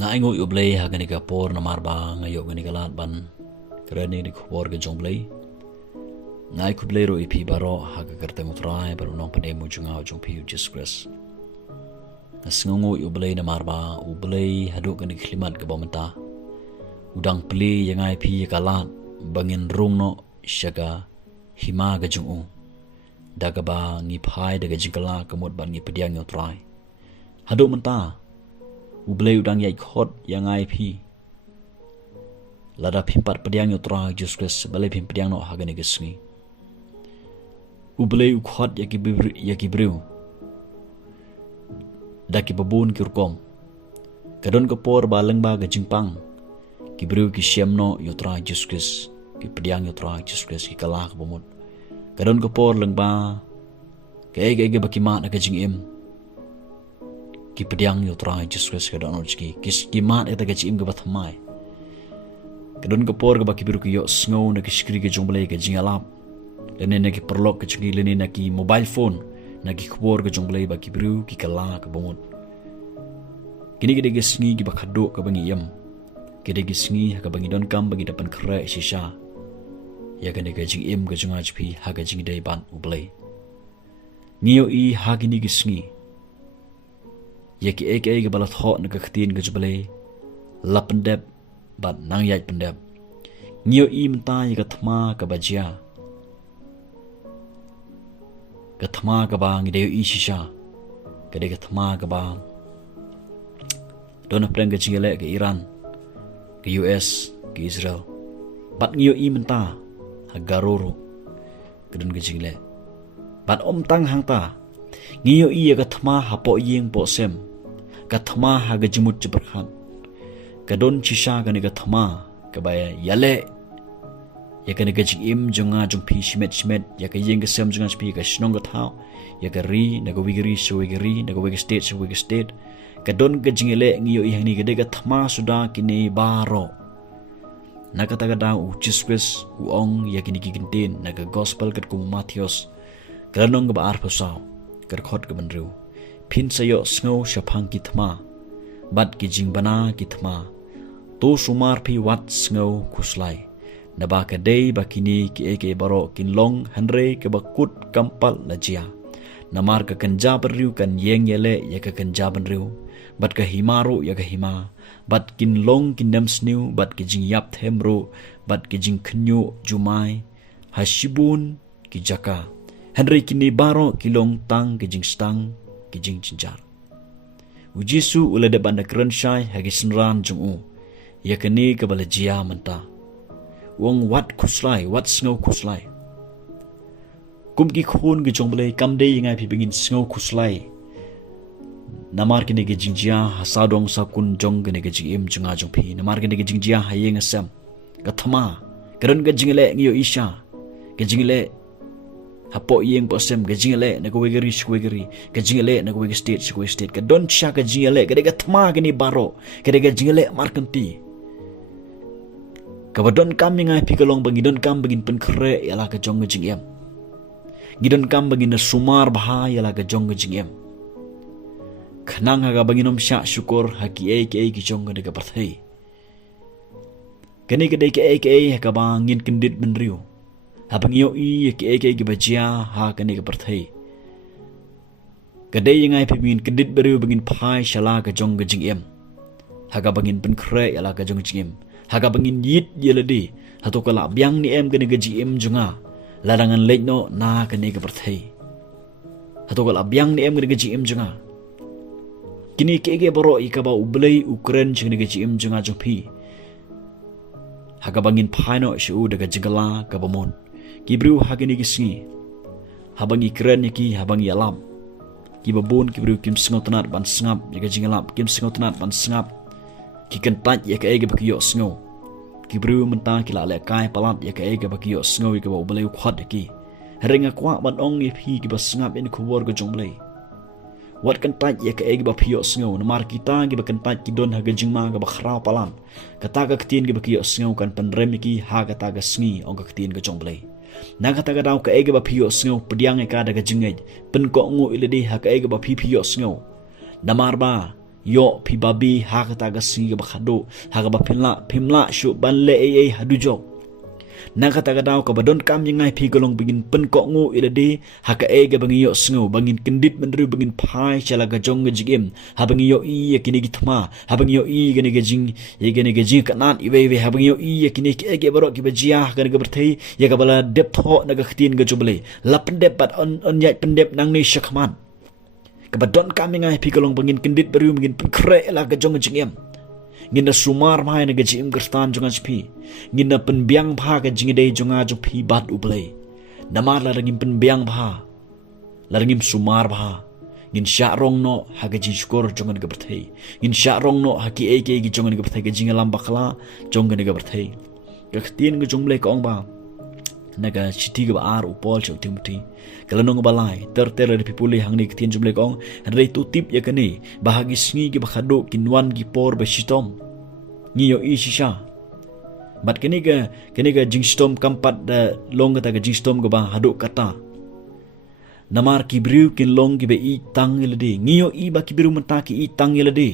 nga ingo ublay hagani ka por na marba ngayo gani kalat ban kerani di kubor ke jongblay ngai kublay ro ipi baro haga karte mutrai baru nong pade mujunga ujung pi Jesus Christ ngasngongo ublay na marba ublay haduk gani klimat ke bomenta udang pli yang ngai pi kalat bangin rung no syaga hima ga jungu daga ba ngi phai daga jingkala kamot ban ngi pediang yo trai haduk menta ublay udang yai khot yang ngai pi lada pimpat pediang yo trai Jesus Christ balai pim pediang no hagani gesngi ublay ukhot yaki brew daki babun kirkom kadon kapor baleng ba gajingpang ki brew ki syamno yotra Jesus Christ ki pediang yotra Jesus Christ ki kalah kabumut kadon kapor lengba ke bakima na gajing im ki pediang yotra Jesus Christ kadon orski ki mat eta gajim ga bathamai kadon kapor ga baki brew ki yo snow na ki skri ga jongblay ga jingalap lene naki perlok ke cungi lene naki mobile phone naki kubor ke jongblay baki bru ki kala ke bomut kini gede gesngi ki bakado ke bangi yam gede gesngi ha ke bangi don kam bangi depan kre shisha ya gede gajing im ke junga jpi ha gajing dai ban ublay ngiyo i ha kini gesngi ya ki ek ke balat ho na ke khatin ke jblay la pendep bat nang yai pendep ngiyo i mta ya ke thma ke bajia gathma gabang ideo ishisha gade gathma gabang dona preng gajingele ke Iran ke US ke Israel bat ngiyo i menta hagaroro gadon gajingele bat om tang hangta ngiyo i gathma hapo yeng po sem gathma ha gajimut jeberkhan gadon chisha gane gathma kabaya yale ya ka nagajing im junga jungpi shimet ya ka yeng gesem junga spi ka shnong ga thau ya ka ri nagawigri showigri nagawig state ka don gajing ele ngiyo i hangni gade ga thma suda kini baro nakata ga daw Jesus Christ uong ya kini gigintin naga gospel kat kum Matthews kanong ga baar pasaw kar khot ga banru phin sayo snow shaphang ki thma bat ki jing bana ki thma to sumar phi wat snow khuslai naba ka day bakini ki eke baro kinlong hanre ke bakut kampal lajia namar ka kanja berriu kan yeng yele ya ka kanja benriu bat ka himaru ya ka hima bat kinlong kindam sniu bat ki jing yap themru bat ki jing khnyu jumai hashibun ki jaka hanre kini baro kilong tang ki jing stang ki jing jinjar ujisu ulade banda krenshai hagisenran jungu ya kani ka balajia menta wong wat khuslai wat snow khuslai kum ki khun gi jongblay kam dei ngai phi bingin snow khuslai namar ki ne gi jingjia hasadong sakun jong gi ne gi jim junga jong phi namar ki ne gi jingjia hayeng asam ka thama karon ga jingle ngiyo isha ga jingle hapo yeng posem ga jingle na ko wegeri shwegeri ga jingle na ko wegi state ka don cha ga jingle ga thama ga ni baro ga jingle markanti kabadon kam ngai pikalong bangidon kam bagin pen kre yala ka jong jing em gidon kam bagin sumar bha yala ka jong jing em khnang ha ga baginom sha syukur haki ki jong de ka parthai kani ka dei ke ha ka bangin kendit benriu ha bangio i ki bajia ha kani ka parthai kadai ngai pibin kendit beriu bangin phai shala ka jong jing em ha ga bangin pen kre yala ka jong jing em haga bangin yit yeladi hato kala biang ni em kene gaji em junga larangan leino na kene ga perthai hato kala biang ni em kene gaji em junga kini ke boro ikaba ublay Ukraine chine gaji em junga jongpi haga bangin phaino shu daga jingala ka bamon kibru hagini gisni habangi Ukraine ki habangi alam kibabon kibru kim sngotanat ban sngap daga jingalap kim sngotanat ban sngap ki kentat ya ka ege bakiyo snow ki bru menta ki la le kai palat ya ka ege bakiyo snow ki ba ublay khot ki ringa kwa ban ong ni phi ki ba sngap in khubor go jongblay wat kentat ya ka ege ba phiyo snow namar kita ki ba kentat ki don ha ga jingma ga ba khrau palan kata ga ktin ki bakiyo snow kan penrem ki ha kata ga sngi ong ga ktin go jongblay na kata ga daw ka ege ba phiyo snow pediang ka daga jingej pen ko ngu iledi ha ka ege ba phiyo snow namar ba yo pi babi ha kata ga singi ba khado ha ga ba phimla shu ban le ai hadu jo na kata ga daw ka badon kam yang ngai pi golong bingin pen ko ngu ida de ha ka e ga bangi yo sngo bangin kendit menru bangin phai chala ga jong ga jigim ha bangi yo i yakini githma ha bangi yo i gani ga jing ye gani ga jing kanan ibe ibe ha bangi yo i yakini ke ge baro ki ba jia ga ga berthei ya ga bala dep tho na ga khtin ga juble la pendep bat on yai pendep nang ni shakman ka badon kam yang ngai pi golong bangin kendit beru bangin pen kre la ga jong ga jigim ngina sumar mai na gaji imgrstan jonga jpi ngina penbiang pha ga jingide jonga jpi bat ublei namar la rangim penbiang pha la rangim sumar pha ngin sha rong no ha gaji skor jonga ga berthei ngin sha rong no ha ki eke gi jonga ga berthei ga jinga lam bakla jonga ga berthei ga khtin ga jongle ko ong ba naga chiti ga ar upol chau timti kalanong balai ter di pipuli hangni khtin jumle ko rei tu tip ya kani bahagi sngi gi bakhado kinwan gi por ba shitom ngiyo i shisha bat kani ga jingstom kampat da long ga jingstom ga ba hado kata namar kibriu kin long gi be i tang ilade ngiyo i ba kibriu menta ki i tang ilade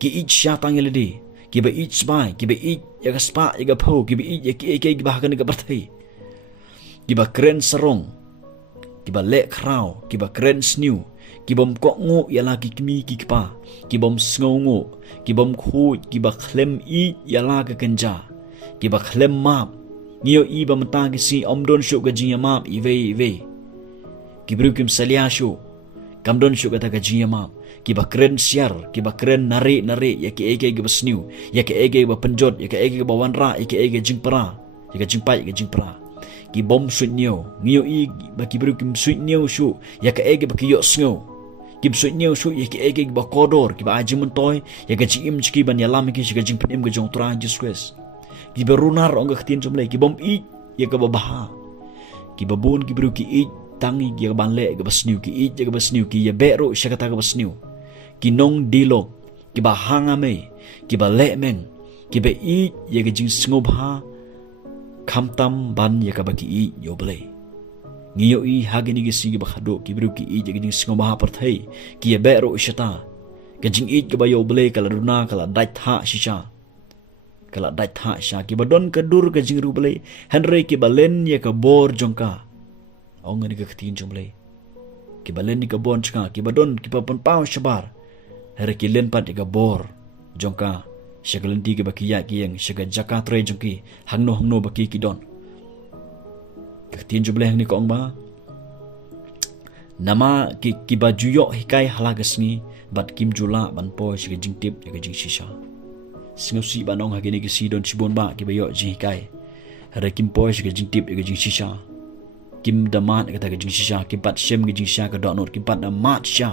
ki i sha tang ilade ki ba i spai ki ba i ya ga spa ya ga pho ki ba i ya ki gi bahagan ga berthai ki ba kren sarong ki ba le krau ki ba kren sniu ki bom ko ngu ya la ki kimi ki pa ki bom sngongu ki bom khu ki ba khlem i ya la ka kenja ki ba khlem map ngiyo i ba mata ki si omdon shu ga jinya map i ve ki brukim salia shu kamdon shu ga ta ga jinya map ki ba kren siar ki ba kren nari ya ki ege ga sniu ya ki ege ba penjot ya ki ege ba wanra ya ki ege jingpara ya ki jingpai ya ki jingpara ki bom suitnyo ngiyo i ba ki brukim suitnyo shu ya ka ege ba ki yo sngo ki suitnyo shu ya ki ege ba kodor ki ba ajimun toy ya ka jim chiki ban ya lam ki shiga jing penim ga jong tra jiswes ki ba runar ong ga khtin jumle ki bom i ya ka ba baha ki ba bon ki bru ki i tangi ki ban le ga ba sniu ki i ya ga ba sniu ki ya be ro shakata ga ba sniu ki nong dilo ki ba hanga me ki ba le meng ki ba i ya ga jing sngo ba kamtam ban ya kabaki i yoble ngiyo i hagini gi sigi bakhado ki bru ki i jigini singo maha parthai ki ya bero ishata gajing i ga yoble kala runa kala daitha shisha kala daitha sha ki badon kadur gajing ruble henry ki balen ya ka bor jongka ongani ga khtin jumle ki balen ni ka bon chka ki badon ki papon pau shabar her ki len pat ga bor jongka shagalanti ke baki ya ki yang shaga jaka tre jongki hangno baki ki don kaktin juble hang ni ko ba nama ki baju yo hikai halagasni bat kim jula ban po shaga jingtip ya jing shisha singosi banong hagini ki si don chibon ba ki bayo jing hikai hara kim po shaga jingtip ya jing shisha kim damat ka ta jing shisha kim pat shem ki jing shisha ka donor kim pat damat sha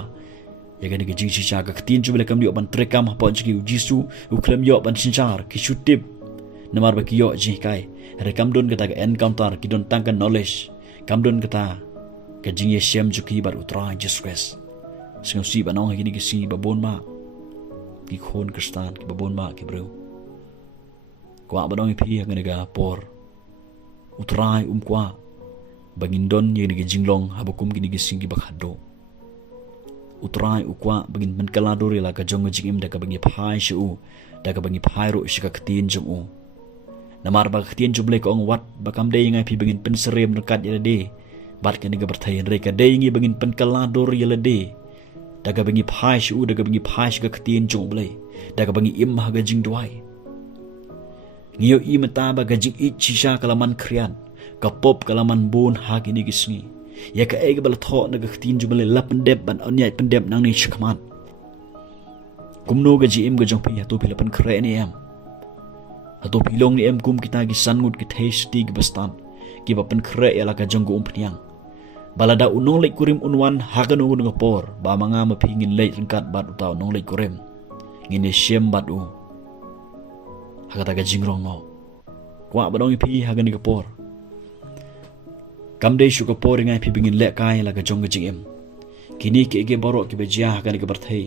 ya gani ke jingsi sha ka khtin jubele kam dio ban trekam ha pon chi jisu u khlem yo ban sinchar ki shutip namar ba ki yo ji kai rekam don kata ka encounter ki don tangkan knowledge kam don kata ka jingye shem juki bar utra jiswes singo si banong ha gini ki si babon ma ki khon kristan ki babon ma ki bro kwa banong pi ha gani ga por utrai kwa bangin don ye ni ki jinglong ha bakum gini ki singi bakhado utrai ukwa bangin man kaladori la ka jong jing im da ka bangi phai shu da ka bangi phai ro shika khtin jong u namar ba khtin juble ko ong wat bakam de ngai pi bangin pen serem rekat ya de bat ka ni ga berthai re ka de ngi bangin pen kaladori ya de da ka bangi phai shu da ka bangi phai shika khtin jong ble da ka bangi im ha ga jing duai ngiyo i mata ba ga jing i chisha kalaman krian ka pop kalaman bon ha gi ni gisngi ya ka ege bal tho na ga khtin jubale la pendep ban onyai pendep nang ni shikman kumno ga ji im ga jong pi ha to pi la pen khre ni em ha to pi long ni em kum kita gi sangut ki thesti gi bastan ki ba pen khre ya la ka jong go umphniang balada unong lek kurim unwan ha ga no ngu por ba manga ma phingin lek ringkat bat utaw nong lek kurim ngine shem bat u ha ga ta ga jingrong no kwa ba dong pi ha ga ni ga por kamde shuka poring ai pi bingin le kai la ga jong jing em kini ke ge boro ki be jia ga ni ga barthai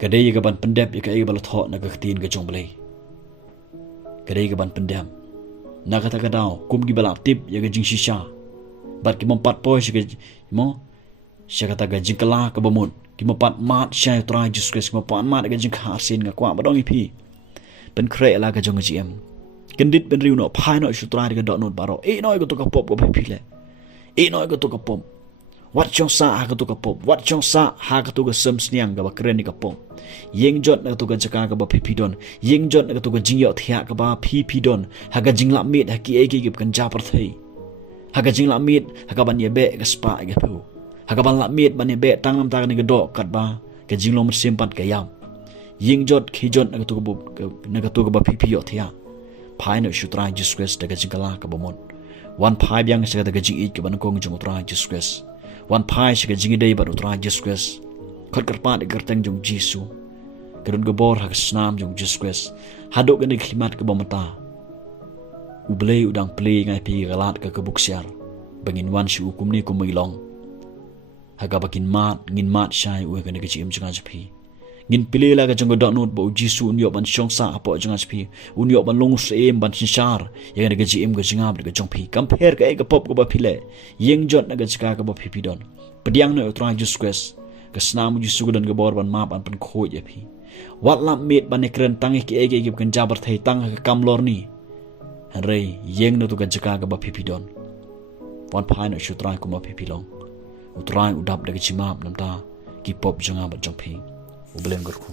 kade ye ga ban pendep ye ka ye bal tho na ga khtin ga jong blai kade ga ban pendem na ga ta ga daw kum gi bala tip ye ga jing shisha bat ki mom pat po shi ga mo shaka ta ga jingkala ka bamun ki mapat mat syai utrai Jesus Christ mapat mat ga jing khasin ga kwa badong ipi ben kre la ga jong GM kendit ben riu no phai no shu utrai ga dot not baro e noi ga to ka pop ga pi le e noi ga to ka pop wat chong sa ha ga to ka pop wat chong sa ha ga to ga sem sniang ga ba kren ni ka pop yeng jot na to ga jaka ga ba pi don yeng jot na to ga jing yo thia ga ba pi don ha ga jing la mit ha ki e ki gip kan ja par thei ha ga jing la mit ha ga ban ye be ga spa ga pu ha ga ban la mit ban ye be tang lam ta ga ni ga do kat ba ga jing lo sim pat ga yam yeng jot khi jot na to ga bu na ga to ga ba pi yo thia phai no shu trai Jesus Christ da ga jing la ka ba mon wan phai byang sa ga jing it ga ban ko jong trai Jesus Christ wan phai sa ga jing dei ba trai Jesus Christ khot kar pa de gar tang jong Jesus kerun gebor hak snam jong Jesus Christ hadok gani klimat ke bomata ublei udang play ngai pi galat ke kebuk siar bangin wan shu hukum ni kumilong haga bakin mat ngin mat syai u gani ke chim janga japi ngin pile la ga jong dot not bo Jesus unyo ban shong sa apo janga japi unyo ban long sem ban sinshar ya gani ke chim ke janga ke jong pi compare ke pop ko ba pile yeng jot na ga jika ke ba pi don pediang no try Jesus Christ ke snam Jesus dan gebor ban map an pen khoi ya pi wat lam mit ban ekren tang ki ege gib kan jabar thai tang ka kamlor ni rei yeng no tu ka jaka ka ba pipi don wan phai no shu trai ku ma pipi long utrai udap de chimap nam ta ki pop janga ba jong phi u blem gar khu